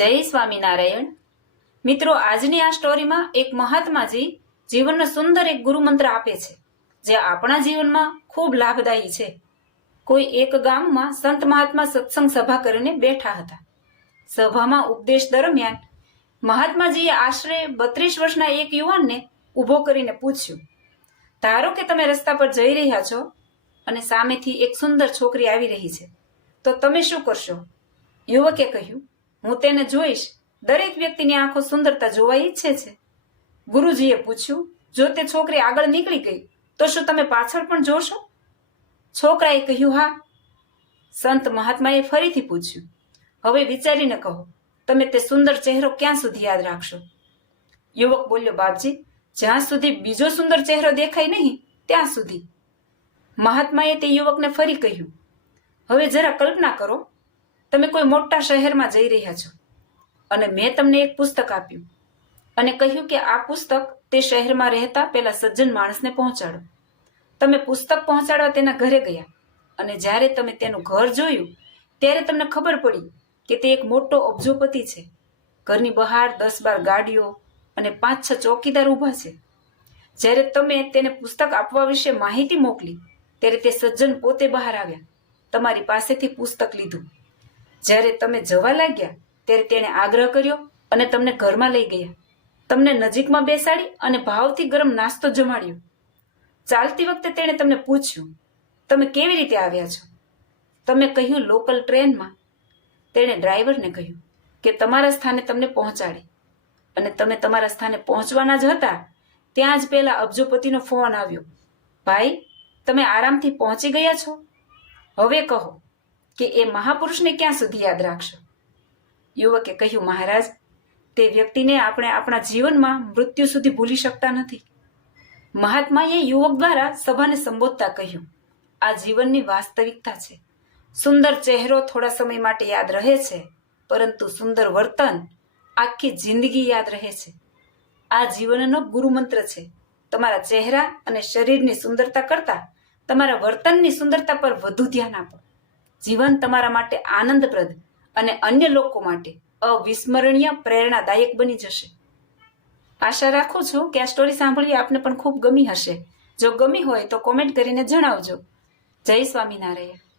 જય સ્વામિનારાયણ. મિત્રો, આજની આ સ્ટોરીમાં એક મહાત્માજી જીવનનો સુંદર એક ગુરુમંત્ર આપે છે, જે આપણા જીવનમાં ખૂબ લાભદાયી છે. કોઈ એક ગામમાં સંત મહાત્મા સત્સંગ સભા કરીને બેઠા હતા. સભામાં ઉપદેશ દરમિયાન મહાત્માજીએ આશરે બત્રીસ વર્ષના એક યુવાનને ઊભો કરીને પૂછ્યું ધારો કે તમે રસ્તા પર જઈ રહ્યા છો અને સામેથી એક સુંદર છોકરી આવી રહી છે, તો તમે શું કરશો? યુવકે કહ્યું હું તેને જોઈશ. દરેક વ્યક્તિની આંખો સુંદરતા જોવા ઈચ્છે છે. ગુરુજીએ પૂછ્યું, જો તે છોકરી આગળ નીકળી ગઈ, તો શું તમે પાછળ પણ જોશો? છોકરાએ કહ્યું, હા. સંત મહાત્માએ ફરીથી પૂછ્યું, હવે વિચારીને કહો, તમે તે સુંદર ચહેરો ક્યાં સુધી યાદ રાખશો? યુવક બોલ્યો, બાપજી, જ્યાં સુધી બીજો સુંદર ચહેરો દેખાય નહીં, ત્યાં સુધી. મહાત્માએ તે યુવકને ફરી કહ્યું, હવે જરા કલ્પના કરો તમે કોઈ મોટા શહેરમાં જઈ રહ્યા છો. અને મેં તમને એક પુસ્તક આપ્યું. અને કહ્યું કે આ પુસ્તક તે શહેરમાં રહેતા પેલા સજ્જન માણસને પહોંચાડો. તમે પુસ્તક પહોંચાડવા તેના ઘરે ગયા. અને જ્યારે તમે તેનું ઘર જોયું, ત્યારે તમને ખબર પડી કે તે એક મોટો અબજોપતિ છે. ઘરની બહાર દસ બાર ગાડીઓ અને પાંચ છ ચોકીદાર ઊભા છે. જ્યારે તમે તેને પુસ્તક આપવા વિશે માહિતી મોકલી, ત્યારે તે સજ્જન પોતે બહાર આવ્યા. તમારી પાસેથી પુસ્તક લીધું. જ્યારે તમે જવા લાગ્યા, ત્યારે તેણે આગ્રહ કર્યો અને તમને ઘરમાં લઈ ગયા. તમને નજીકમાં બેસાડી અને ભાવથી ગરમ નાસ્તો જમાડ્યો. ચાલતી વખતે તેણે તમને પૂછ્યું, તમે કેવી રીતે આવ્યા છો? તમે કહ્યું લોકલ ટ્રેનમાં. તેણે ડ્રાઈવરને કહ્યું, કે તમારા સ્થાને તમને પહોંચાડે. અને તમે તમારા સ્થાને પહોંચવાના જ હતા? ત્યાં જ પહેલાં અબજોપતિનો ફોન આવ્યો. ભાઈ, તમે આરામથી પહોંચી ગયા છો? હવે કહો. કે એ મહાપુરુષને ક્યાં સુધી યાદ રાખશો? યુવકે કહ્યું, મહારાજ, તે વ્યક્તિને આપણે આપણા જીવનમાં મૃત્યુ સુધી ભૂલી શકતા નથી. મહાત્માએ યુવક દ્વારા સભાને સંબોધતા કહ્યું, આ જીવનની વાસ્તવિકતા છે. સુંદર ચહેરો થોડા સમય માટે યાદ રહે છે, પરંતુ સુંદર વર્તન આખી જિંદગી યાદ રહે છે. આ જીવનનો ગુરુમંત્ર છે. તમારા ચહેરા અને શરીરની સુંદરતા કરતા તમારા વર્તનની સુંદરતા પર વધુ ધ્યાન આપો. જીવન તમારા માટે આનંદપ્રદ અને અન્ય લોકો માટે અવિસ્મરણીય, પ્રેરણાદાયક બની જશે. આશા રાખું છું કે આ સ્ટોરી સાંભળવી આપને પણ ખૂબ ગમી હશે. જો ગમી હોય તો કોમેન્ટ કરીને જણાવજો. જય સ્વામિનારાયણ.